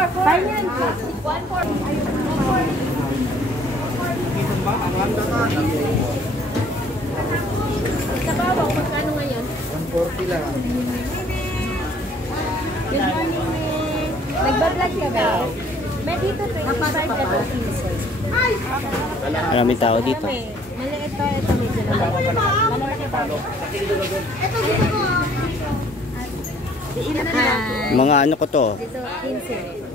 Sa bawang, magkano ngayon? 140 lang. Good morning, Nick. Nagbablog ka ba? May dito 25 ka to 15. Marami tao dito. Maliit to, ito medyo na. Malaki pa. Mga ano ko to. Dito 15.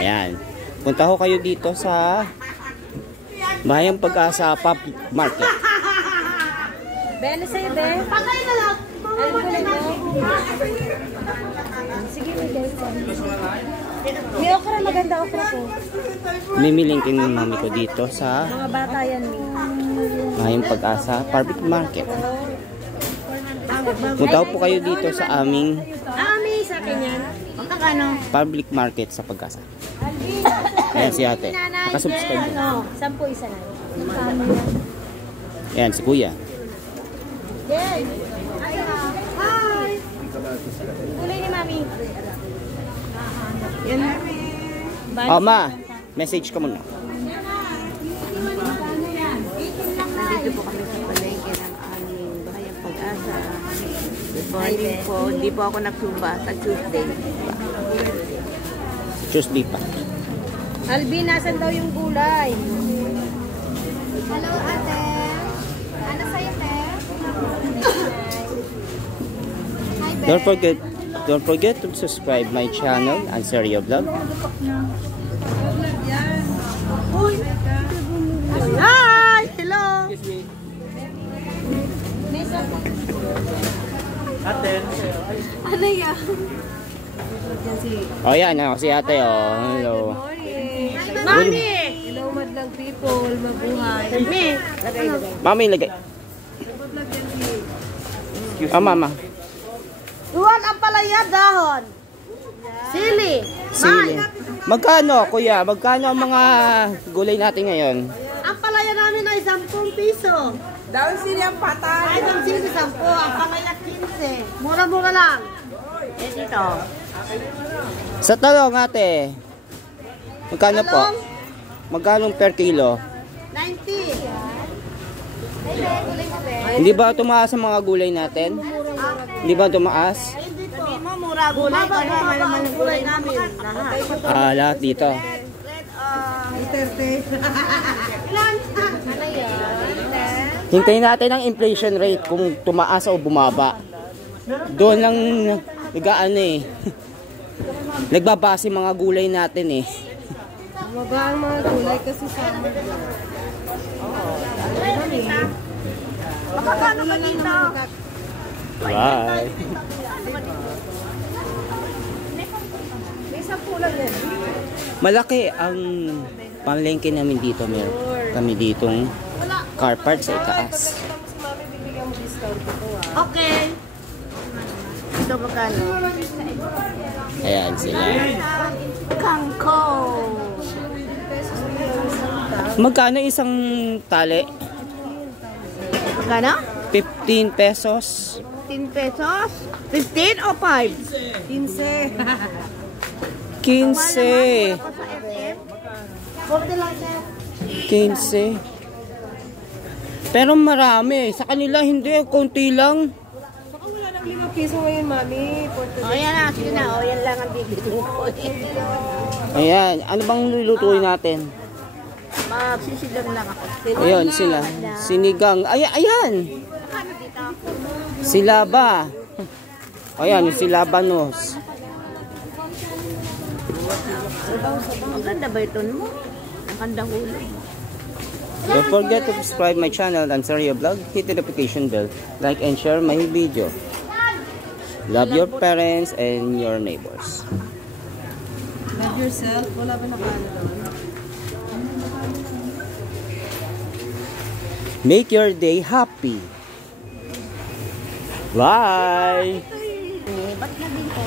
Ayan. Punta ho kayo dito sa Mahayang Pag-asa Public Market. Beno sa'yo, be. Patay na lang. Alam ko lang yun. Sige, may guys. May okra, maganda okra ko. Mimiling kin ng mami ko dito sa Mga bata yan, mi. Mahayang Pag-asa Public Market. Punta ho po kayo dito sa aming Sa akin yan. Magkakano? public market sa Pag-asa. Ayan si ate. Nakasubscribe ko. 10 isa na. Ayan si kuya. Yes. Hi. Kulay ni mami. Yan. Oh ma, message ka muna. Nandito po kami sa palengke ng aming Bahayang Pag-asa. Good morning po. Hindi po ako nagsumba sa Tuesday. Tuesday pa. Alvin, nasan daw yung gulay? Hello, ate. Ano sa'yo, te? Hi, Ben. Don't forget to subscribe my channel, Anserio Vlog. Hi! Hello! Ano yan? Oh yan, ako si ate oh. Hello. Mami! Hello, madlang people. Mabuhay. Mami! Mami, lagay. Oh mama. Duwan ang palaya dahon. Sili. Sili. Magkano kuya? Magkano ang mga gulay natin ngayon? Ang palaya namin ay 10 piso. Daon sili ang patay. Ay, ang sili 10. Ang palaya 15. Mura-mura lang. Eh, dito. Sa talong ate. Magkano po? Magkano per kilo? 90. Hindi ba tumaas ang mga gulay natin? Hindi ba tumaas? Sabi mo, mura gulay. Kaya malaman ang gulay namin. Lahat. Lahat dito. Ilan? Ano yan? Hintayin natin ang inflation rate kung tumaas o bumaba. Doon lang nag-ano eh. Nagbabase mga gulay natin eh. Mababa ang mga gulay kasi sa makakano ba dito? Bye. May 10 lang yan. Malaki ang palengke namin dito. Meron kami ditong car park sa itaas. Okay. Ito magkano? Ayan sila. Kangkong. Magkano isang tali? Magkano? 15 pesos. 15 pesos? 15 o 5? 15. 15. 40 lang siya. 15. Pero marami. Sa kanila hindi. Konti lang. Baka wala ng 5 piso ngayon, mami. O, yan na. Sige na. O, yan lang ang bibili ko. Ayan. Ano bang lulutuin natin? Magsisilang lang ako. Ayan sila. Sinigang. Ayan. Sila ba? Ayan. Sila banos. Ang ganda ba ito mo? Ang ganda ulo. Don't forget to subscribe my channel, Anserio Vlog. Hit the notification bell. Like and share my video. Love your parents and your neighbors. Love yourself. Wala ba nakano doon? Make your day happy. Bye! Ba't na din ko?